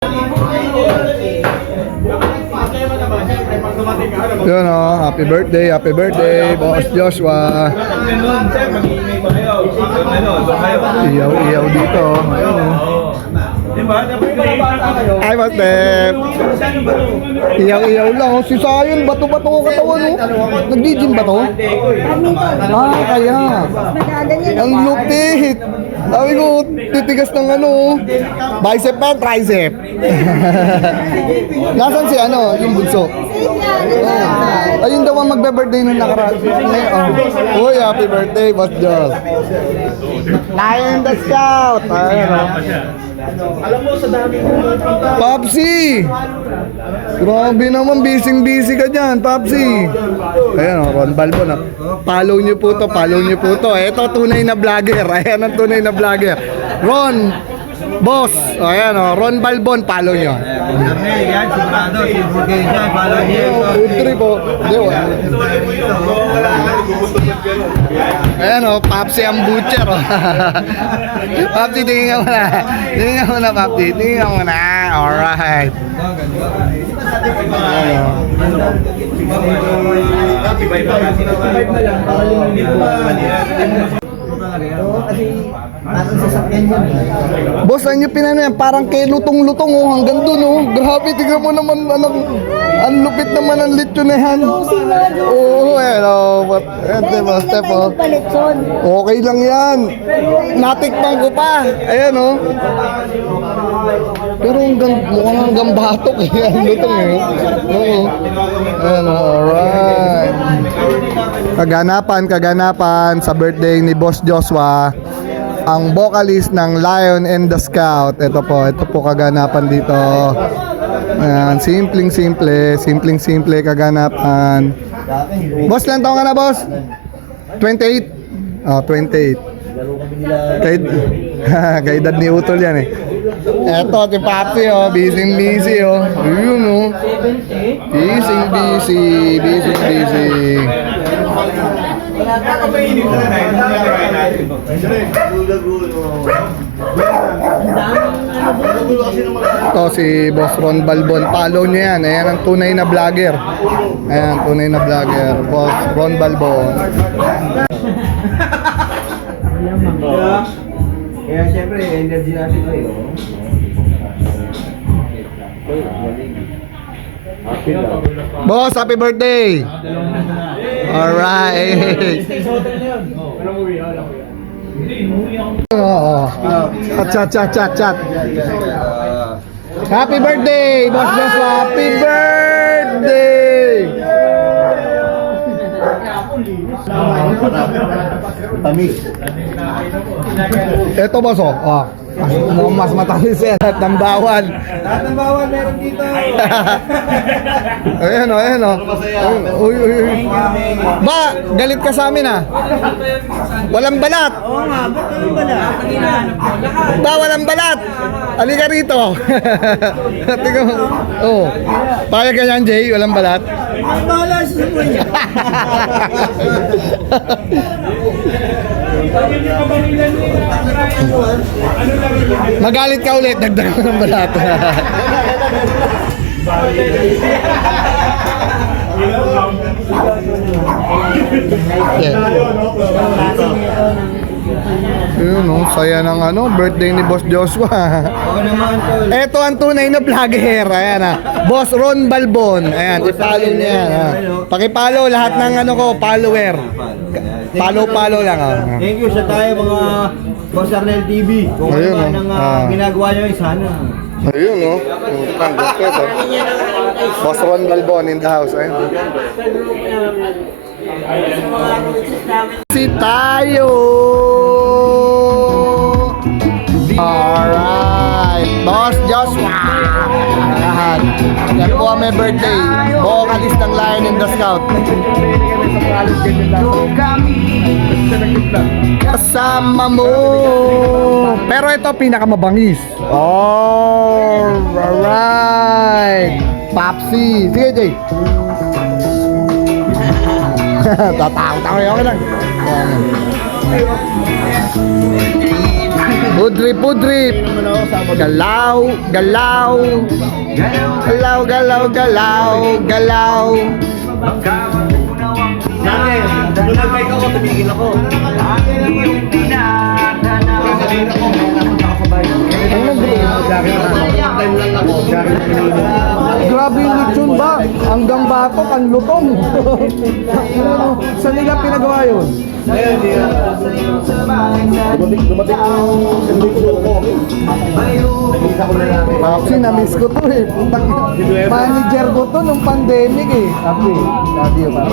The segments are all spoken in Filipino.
Yun o, happy birthday, Boss Joshua. Iyaw dito. Ayun o. Ay, Boss Dep. Iyaw lang. Si Sayon, bato-bato ko katawan o. Nag-gym ba to? Kaya. Ang lupit. Sabi ko, titigas ng bicep pa, tricep. Nasaan si yung bunso? Ayun daw ang magbe-birthday nung nakaraan. Uy, happy birthday, Boss Josh. Lion the Scout. Alam mo, sa dami ko Popsi! Grabe naman, busy ka dyan, Popsi. Ayan Ron Balbon. Follow nyo po to. Ito, tunay na vlogger. Ayan ang tunay na vlogger. Ron, Boss. Ayan Ron Balbon, follow nyo. Yan, sigurado. Si Burguesa, follow niyo. Food trip po. Ayan Popsi ang butcher. Popsi, tingin ka muna, Popsi. Tingin ka muna. Alright. Boss, ano yung pinano yan? Parang kay lutong-lutong hanggang dun Grabe, tignan mo naman ang lupit naman ang lechon na yan. Step Okay lang yan. Natikpan ko pa. Ayan Pero mukhang hanggang batok ang lutong Ayan alright. Kaganapan sa birthday ni Boss Joshua, ang vocalist ng Lion and the Scout. Ito po kaganapan dito. Ayan, simpleng simple kaganapan. Boss, lang taon ka na, boss? 28? 28. Kay edad ni Utol yan Eto, si Papi busy. Yun busy. Ito si Boss Ron Balbon. Follow niyo yan. Ayan ang tunay na vlogger. Boss Ron Balbon. Kaya syempre, energy natin kayo. Boss, happy birthday! Alright. Chat. Happy birthday, Boss Joshua! Happy birthday! Tamis. Ito, boss mas matamis yan at ng bawal. Lahat ng bawal meron dito. Ayan Uy. Ba, galit ka sa amin Walang balat. Oo nga, ba't walang balat? Ba, walang balat. Halika rito. Tingnan mo. Payag ka yan, Jay, walang balat. Ang balas mo niya. Magalit ka ulit, dagdag mo ng balat. Yun saya ng birthday ni Boss Joshua. Ito ang tunay na vlogger. Ayan Boss Ron Balbon. Ayan, i-follow niya yan. Paki-follow lahat ng follower. Follow lang Thank you sa tayo mga Boss Arnel TV. Kung ano man ang ginagawa nyo sana. Ayun Boss Ron Balbon in the house. Si tayo. Alright, Boss Joshua. Yan po ang may birthday. Vocalist ng Lion and the Scout. Kasama mo. Pero ito pinakamabangis. Alright, Popsi. Sige, Jay. Tatakot ako. Okay lang. Pudri, pudri. Galaw, galaw. Galaw, galaw, galaw, galaw. Dati, nagulog ikaw ako, tumigil ako. Grabe yung lechon ba? Hanggang batok, ang lutong. Saan nila pinagawa yun? Kasi na-miss ko to eh. Manager ko to nung pandemic eh. Sabi yun ba?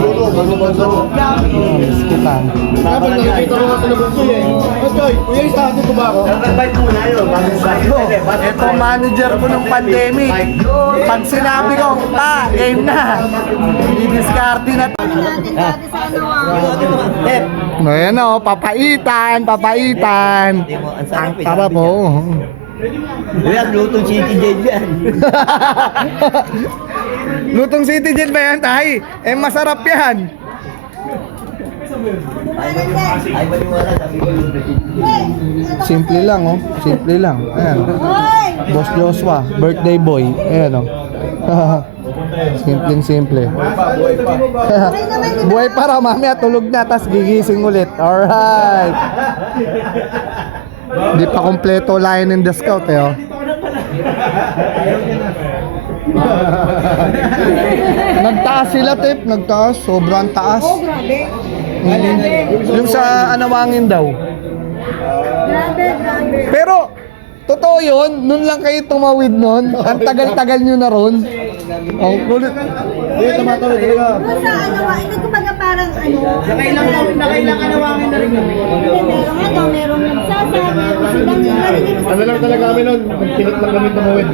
Miss kita. Dapat nakikita ko nga sa labas ko eh. Okay, kuya isa atin ko ba ako? Nag-bite muna yun. Ito manager ko nung pandemic. Pag sinabi ko, pa, game na. Didiskarte na to. natin dati sa ano Ayan o, papaitan, papaitan. Ang sarap po. Yan, lutong City Jet yan. Lutong City Jet ba yan, Tay? Eh, masarap yan. Ay, maniwala, sabi ko yung Simple lang, oh. Simple lang. Ayan. Hoy! Boss Joshua, birthday boy. Ayan, oh. Simpleng simple. Buhay para, mamaya tulog na, tas gigising ulit. Alright. Di pa kompleto Lion in the Scout, eh, oh. Nagtaas sila, Tip. Nagtaas. Sobrang taas. Oh, grabe. Yung sa Anawangin daw. Grabe, grabe. Pero, totoo yun, nun lang kayo tumawid nun. Ang tagal-tagal nyo na ron. Ang kulit. Hindi, tumatawid talaga. Doon sa ano, kumbaga parang ano. Nakailang anawangin na rin kami. Merong nagsasa, meron silang Ano lang talaga kami nun, pinat lang kami tumawid.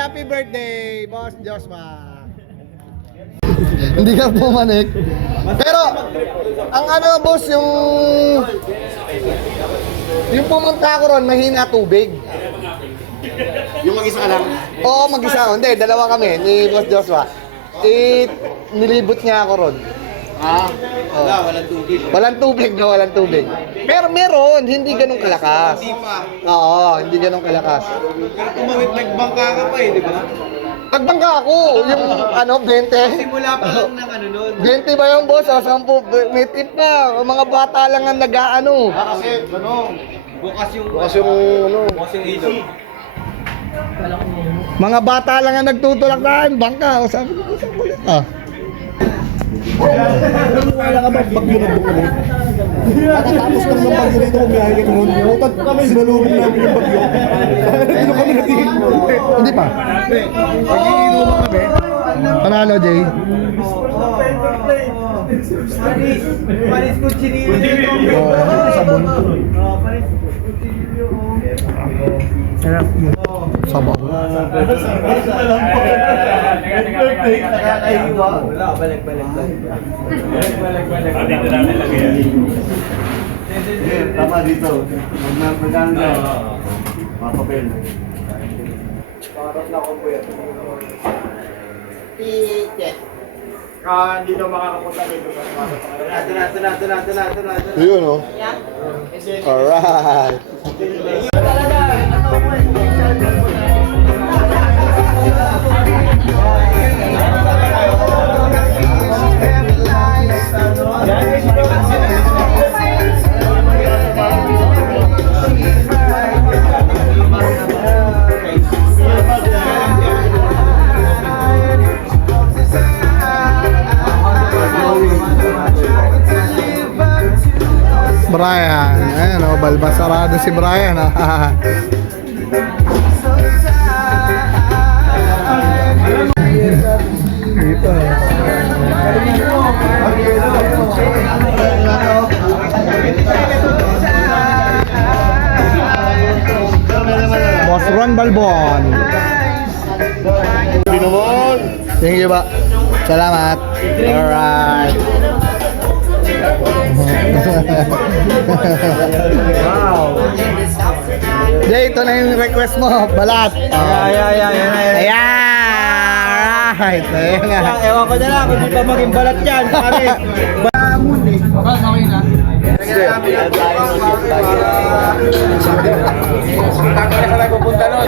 Happy birthday, Boss Joshua. Hindi ka pumanik. Pero, ang ano, boss, yung pumunta ako ron, mahina tubig. Yung mag-isa lang? Oo, mag-isa. Hindi, dalawa kami, ni Boss Joshua. Nilibot niya ako ron. Walang tubig. Walang tubig. Pero meron, hindi ganun kalakas. Hindi pa. Oo, hindi ganun kalakas. Pero tumawid, nagbangka ka pa eh, di ba? Nagbangka ako, yung ano, 20. Simula pa lang ng ano nun. 20 ba yung boss? O, 10. May tip na. Mga bata lang ang nag-ano. Kasi, ano, bukas yung AC. Mga bata lang ang nagtutulak na bangka. O, sabi ko, isang kulit. Wala ka ba bagyo na bukuli? Nakatapos lang ng bagyo dito, umiyahin ka noon. Sinalubog namin yung bagyo. Dito kami nag-iinom. Hindi pa. Nag-iinuman kami. Panalo, Jay. Panis ko chinilo. Sabon. Sabon. Nakakaiwa. Wala, balik. Dito namin lagyan. Tama dito. Magpaganda. Papapel. Hindi daw makakapunta dito. Ito na. Yun, oh. Alright. Brian, ayan o, balbasarado si Brian ha. Dito. Boss Ron Balbon. Thank you ba? Salamat. Alright. Wow. Jay, ito na yung request mo. Balat. Ayan. Ayan. Alright, ayan nga. Ewan ko na lang kung di pa maging balat yan, pare. Pupunta nun.